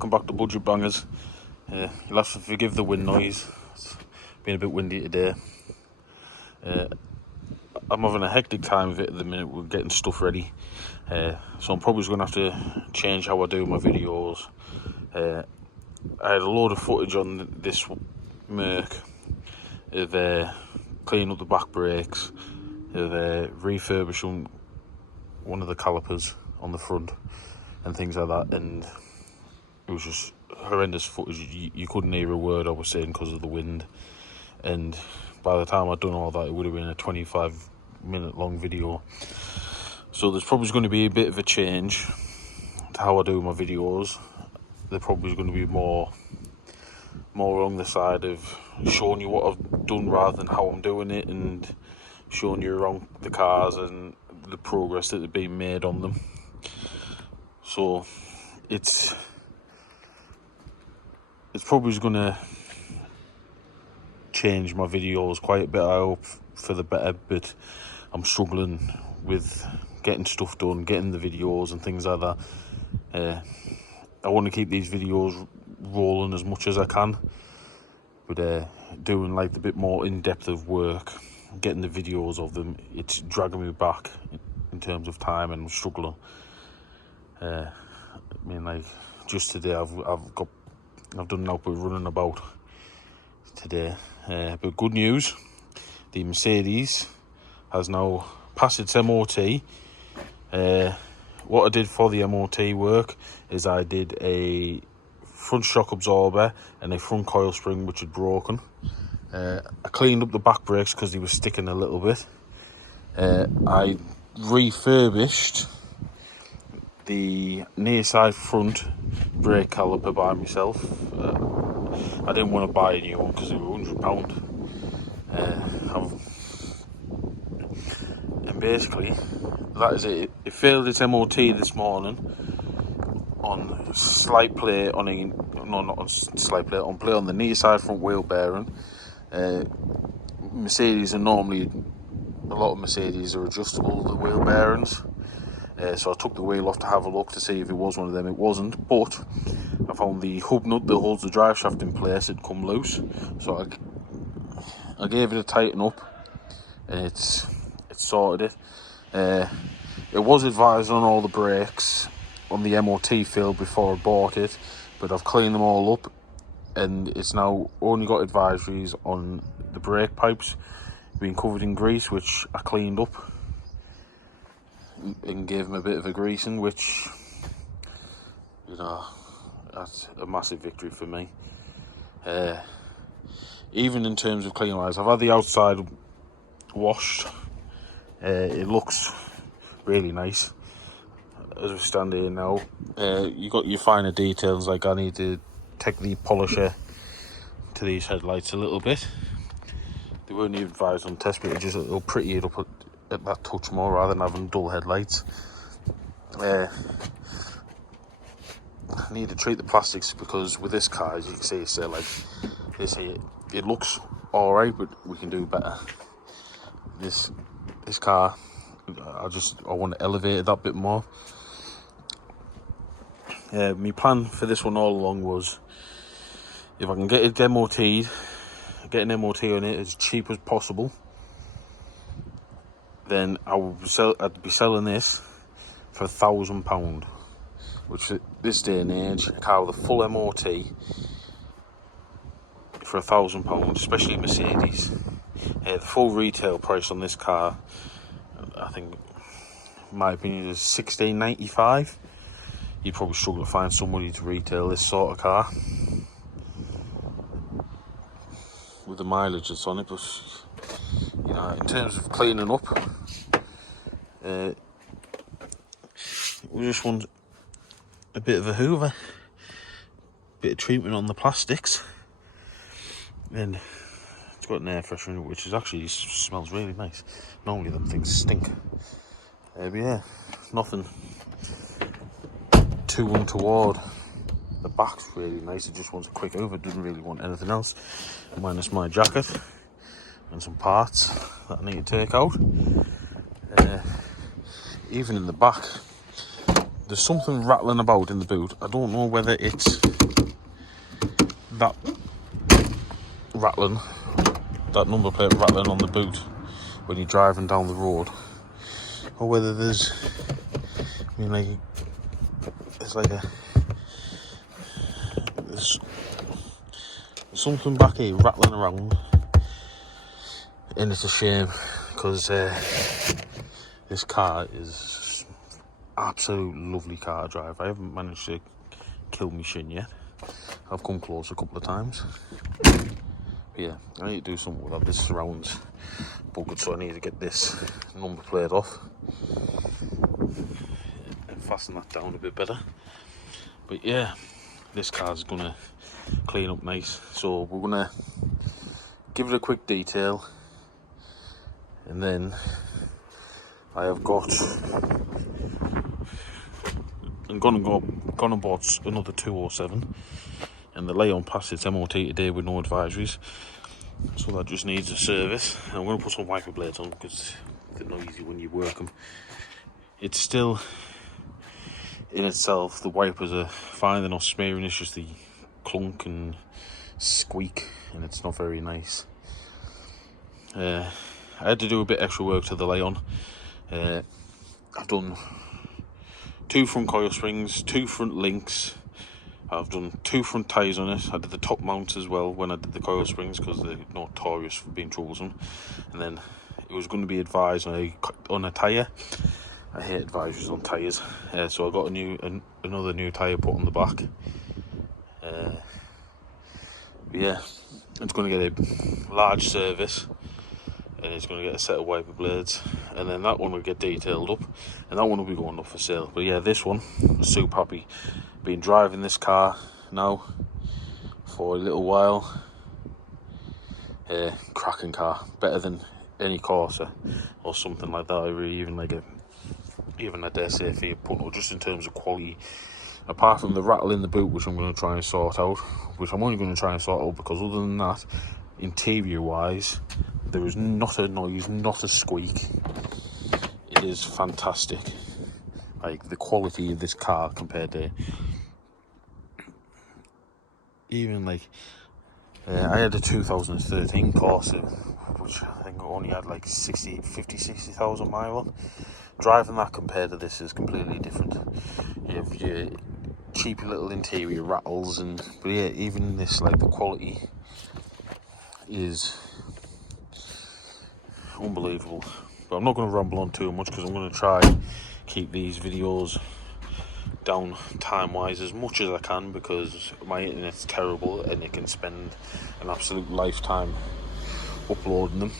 welcome back to Budget Bangers. You'll have to forgive the wind noise, it's been a bit windy today. I'm having a hectic time of it at the minute. We're getting stuff ready, so I'm probably going to have to change how I do my videos. I had a load of footage on this Merc of cleaning up the back brakes, of refurbishing one of the calipers on the front and things like that, and it was just horrendous footage. You couldn't hear a word I was saying because of the wind, and by the time I'd done all that, it would have been a 25-minute long video. So there's probably going to be a bit of a change to how I do my videos. They're probably going to be more along the side of showing you what I've done rather than how I'm doing it, and showing you around the cars and the progress that has been made on them. So it's probably going to change my videos quite a bit, I hope, for the better, but I'm struggling with getting stuff done, getting the videos and things like that. I want to keep these videos rolling as much as I can, but doing like the bit more in-depth of work, getting the videos of them, it's dragging me back in terms of time, and I'm struggling. I mean, like just today I've done an output running about today, but good news, the Mercedes has now passed its MOT. What I did for the MOT work is I did a front shock absorber and a front coil spring which had broken. I cleaned up the back brakes because they were sticking a little bit. I refurbished the near side front brake caliper by myself. I didn't want to buy a new one because they were £100. And basically that is it. It failed its MOT this morning on slight play on the near side front wheel bearing. Mercedes are normally, a lot of Mercedes are adjustable, the wheel bearings. So I took the wheel off to have a look to see if it was one of them. It wasn't, but I found the hub nut that holds the drive shaft in place had come loose. So I gave it a tighten up, and it sorted it. It was advised on all the brakes on the MOT field before I bought it, but I've cleaned them all up, and it's now only got advisories on the brake pipes being covered in grease, which I cleaned up and gave them a bit of a greasing, which, you know, that's a massive victory for me. Even in terms of clean wise, I've had the outside washed. It looks really nice as we stand here now. You got your finer details, like I need to take the polisher to these headlights a little bit. They weren't even advised on test, but it'll pretty it up at that touch more rather than having dull headlights. I need to treat the plastics because with this car, as you can see, it's like this here, it looks alright, but we can do better. This car, I want to elevate it that bit more. My plan for this one all along was, if I can get it MOT'd, get an MOT on it as cheap as possible, then I'd be selling this for £1,000, which at this day and age, a car with a full MOT for £1,000, especially Mercedes. The full retail price on this car, I think, in my opinion, is £16.95. You'd probably struggle to find somebody to retail this sort of car with the mileage that's on it, but you know, in terms of cleaning up, we just want a bit of a hoover, bit of treatment on the plastics, and it's got an air freshener in it, which is actually smells really nice. Normally them things stink. But yeah, nothing too untoward. The back's really nice. It just wants a quick hoover. It doesn't really want anything else, minus my jacket and some parts that I need to take out. Even in the back, there's something rattling about in the boot. I don't know whether it's that rattling, that number plate rattling on the boot when you're driving down the road, or whether there's, I mean, like, it's like there's something back here rattling around, and it's a shame because this car is absolute lovely car to drive. I haven't managed to kill my shin yet. I've come close a couple of times. But yeah, I need to do something with that. This surrounds buggered, so I need to get this number plate off and fasten that down a bit better. But yeah, this car's gonna clean up nice, so we're gonna give it a quick detail, and then I have got, I'm gonna bought another 207, and the lay on past its MOT today with no advisories, so that just needs a service. And I'm gonna put some wiper blades on because they're not easy when you work them. It's still, in itself, the wipers are fine, they're not smearing, it's just the clunk and squeak, and it's not very nice. I had to do a bit extra work to the lay on. I've done 2 front coil springs, 2 front links, I've done 2 front tyres on it. I did the top mounts as well when I did the coil springs because they're notorious for being troublesome. And then it was going to be advised on a tyre. I hate advisories on tyres, so I got another new tyre put on the back. Yeah, it's going to get a large service, and it's going to get a set of wiper blades, and then that one will get detailed up, and that one will be going up for sale. But yeah, this one, I'm super happy. Been driving this car now for a little while. Cracking car, better than any Corsa or something like that, or even a dare say Fiat Punto, just in terms of quality. Apart from the rattle in the boot, which I'm going to try and sort out, which I'm only going to try and sort out because other than that, interior wise, there is not a noise, not a squeak. It is fantastic. Like, the quality of this car compared to even like I had a 2013 Corsa, which I think only had like 60,000 miles on. Driving that compared to this is completely different. You have your cheapy little interior rattles, but yeah, even this, like, the quality is unbelievable. But I'm not going to ramble on too much because I'm going to try keep these videos down time wise as much as I can, because my internet's terrible and it can spend an absolute lifetime uploading them.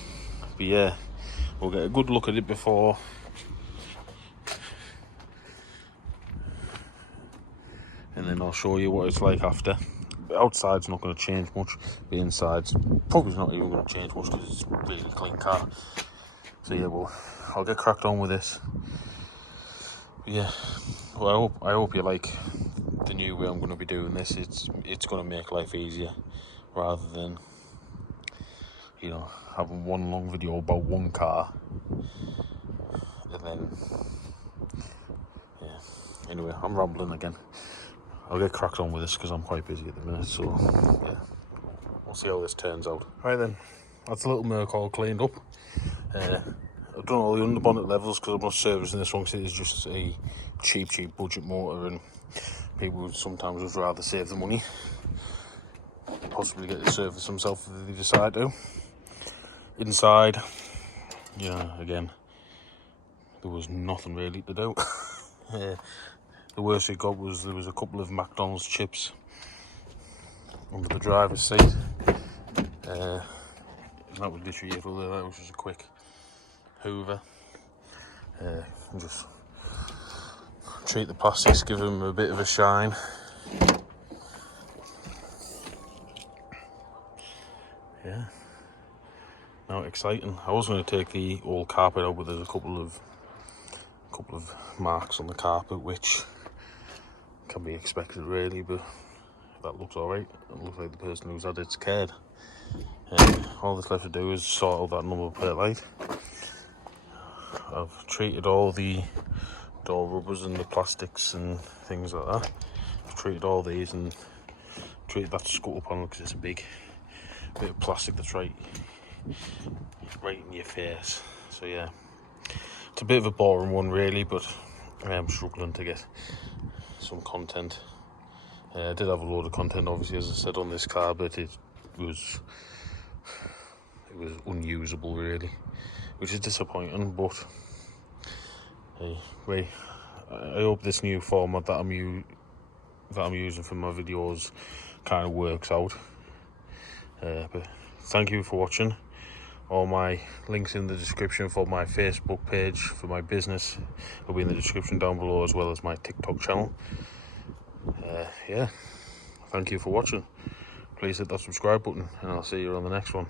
But yeah, we'll get a good look at it before, and then I'll show you what it's like after. The outside's not going to change much, the inside's probably not even going to change much because it's a really clean car. So yeah, I'll get cracked on with this. But yeah, well, I hope you like the new way I'm going to be doing this. It's going to make life easier rather than, you know, having one long video about one car and then, yeah. Anyway, I'm rambling again. I'll get cracked on with this because I'm quite busy at the minute, so yeah, we'll see how this turns out. Right then, that's a little Merc all cleaned up. I've done all the underbonnet levels because I'm not servicing this one because it is just a cheap budget motor, and people would sometimes would rather save the money, possibly get the service themselves if they decide to. Inside, yeah, again, there was nothing really to do. The worst it got was there was a couple of McDonald's chips under the driver's seat. That was literally it. That was just a quick hoover. Just treat the plastics, give them a bit of a shine. Yeah. Now exciting. I was going to take the old carpet out, but there's a couple of marks on the carpet which can be expected really, but that looks alright. It looks like the person who's had it's cared. All that's left to do is sort out that number plate light. I've treated all the door rubbers and the plastics and things like that. I've treated all these and treated that scuttle panel because it's a big bit of plastic that's right in your face. So yeah, it's a bit of a boring one really, but I am struggling to get some content. I did have a load of content obviously, as I said, on this car, but it was unusable really, which is disappointing. But hey, I hope this new format that I'm using for my videos kind of works out. But thank you for watching. All my links in the description for my Facebook page for my business will be in the description down below, as well as my TikTok channel. Yeah, thank you for watching. Please hit that subscribe button and I'll see you on the next one.